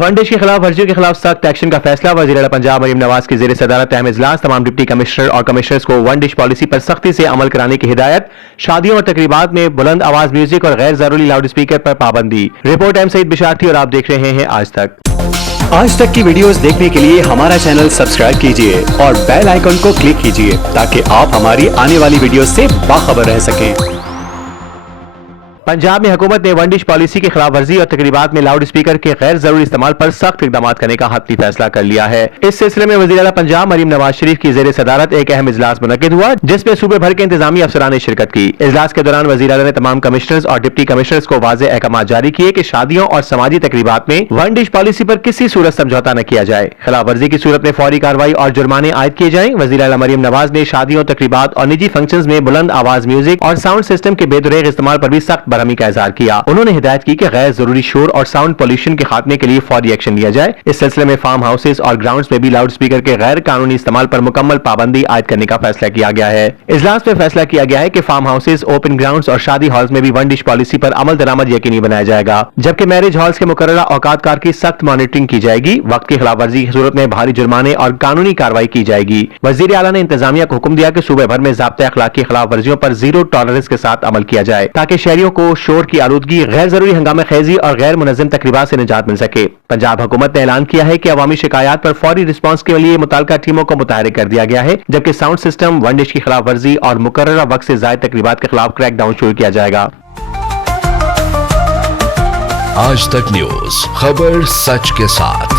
One dish के खिलाफ वर्जियों के खिलाफ सख्त एक्शन का फैसला। वज़ीर-ए-आला पंजाब मरीम नवाज की ज़ेर सदारत अहम इजलास। तमाम डिप्टी कमिश्नर और कमिश्नर्स को वन डिश पॉलिसी पर सख्ती से अमल कराने की हिदायत। शादियों और तकरीबात में बुलंद आवाज म्यूजिक और गैर जरूरी लाउड स्पीकर पर पाबंदी। रिपोर्ट एम सईद बिशारती और आप देख रहे हैं आज तक। आज तक की वीडियोस देखने के लिए हमारा चैनल सब्सक्राइब कीजिए और बेल आइकन को क्लिक कीजिए ताकि आप हमारी आने वाली वीडियो से बाखबर रह सकें। पंजाब में हुकूमत ने वन डिश पॉलिसी की खिलाफ वर्जी और तकरीबात में लाउड स्पीकर के गैर जरूरी इस्तेमाल पर सख्त इकदाम करने का हतमी फैसला कर लिया है। इस सिलसिले में वज़ीर-ए-आला पंजाब मरीम नवाज शरीफ की ज़ेर सदारत एक अहम इजलास मुनक्किद हुआ, जिसमें सूबे भर के इंतजामी अफसरान ने शिरकत की। इजलास के दौरान वज़ीर-ए-आला ने तमाम कमिश्नर्स और डिप्टी कमिश्नर्स को वाज़ेह अहकाम जारी किए कि शादियों और समाजी तकरीबात में वन डिश पॉलिसी पर किसी सूरत समझौता न किया जाए। खिलाफ वर्जी की सूरत में फौरी कार्रवाई और जुर्माने आयद किए जाएं। वज़ीर-ए-आला मरीम नवाज ने शादियों, तकरीबात और निजी फंक्शंस में बुलंद आवाज म्यूजिक और साउंड सिस्टम के बेदुरेग इस्तेमाल पर भी सख्त बरहमी का इजहार किया। उन्होंने हिदायत की कि गैर जरूरी शोर और साउंड पोल्यूशन के खात्मे के लिए फौरी एक्शन लिया जाए। इस सिलसिले में फार्म हाउसेस और ग्राउंड्स में भी लाउड स्पीकर के गैर कानूनी इस्तेमाल पर मुकम्मल पाबंदी आयद करने का फैसला किया गया है। इजलास में फैसला किया गया है कि फार्म हाउसेस, ओपन ग्राउंड्स और शादी हॉल्स में भी वन डिश पॉलिसी पर अमल दरामद यकीनी बनाया जाएगा, जबकि मैरिज हॉल्स के मुकर्ररा औकात कार की सख्त मॉनिटरिंग की जाएगी। वक्त की खिलाफ वर्जी की सूरत में भारी जुर्माने और कानूनी कार्रवाई की जाएगी। वज़ीर आला ने इंतजामिया को हुक्म दिया कि सूबे भर में ज़ाब्ते अखलाक की खिलाफ वर्जियों पर जीरो टॉलरेंस के साथ अमल किया जाए, ताकि शहरियों को शोर की आलूदगी, गैर जरूरी हंगामा खेजी और गैर मुनज़्ज़म तकरीबात से निजात मिल सके। पंजाब हुकूमत ने ऐलान किया है कि अवामी शिकायत पर फौरी रिस्पांस के लिए मुताल्लिका टीमों को मुतहरिक कर दिया गया है, जबकि साउंड सिस्टम, वन डिश की खिलाफ वर्जी और मुकर्ररा वक्त से ज़ायद तकरीबात के खिलाफ क्रैकडाउन शुरू किया जाएगा। आज तक न्यूज, खबर सच के साथ।